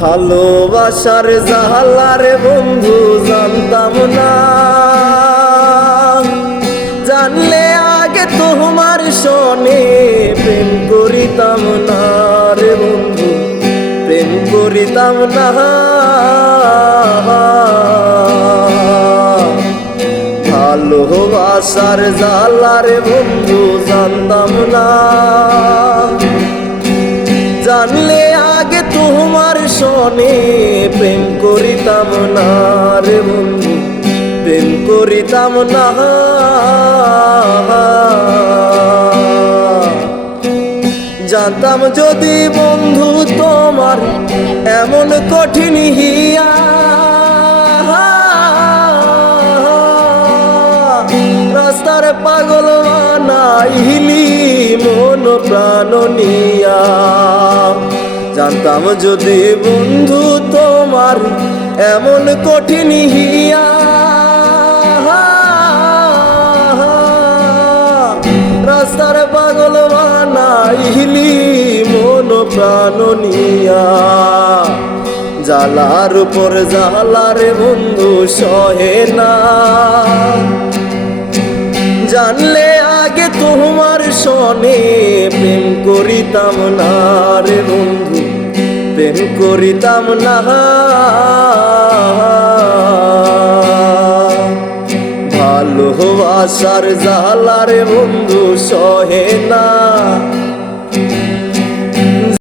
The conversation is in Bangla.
ভালোবাসার জালারে বন্ধু জানতাম না, জানলে আগে তোমার সনে প্রেম করিতাম না রে বন্ধু, প্রেম করিতাম না। ভালোবাসার জালারে বন্ধু জানতাম না, জানলে আগে তোমার সনে প্রেম করিতাম না রে বন্ধু, প্রেম করিতাম না। জানতাম যদি বন্ধু তোমার এমন কঠিন হিয়া, রাস্তার পাগল বানাইলি মন প্রাণ নিয়া। জানতাম যদি বন্ধু তোমার এমন কঠিন হিয়া, রাস্তার পাগল বানাইলি মন প্রাণ নিয়া। জালার উপর জালারে বন্ধু সহে না, জানলে আগে তোমার সনে প্রেম করিতাম না রে বন্ধু, প্রেম করিতাম না। ভালোবাসার জালারে বন্ধু সহে না।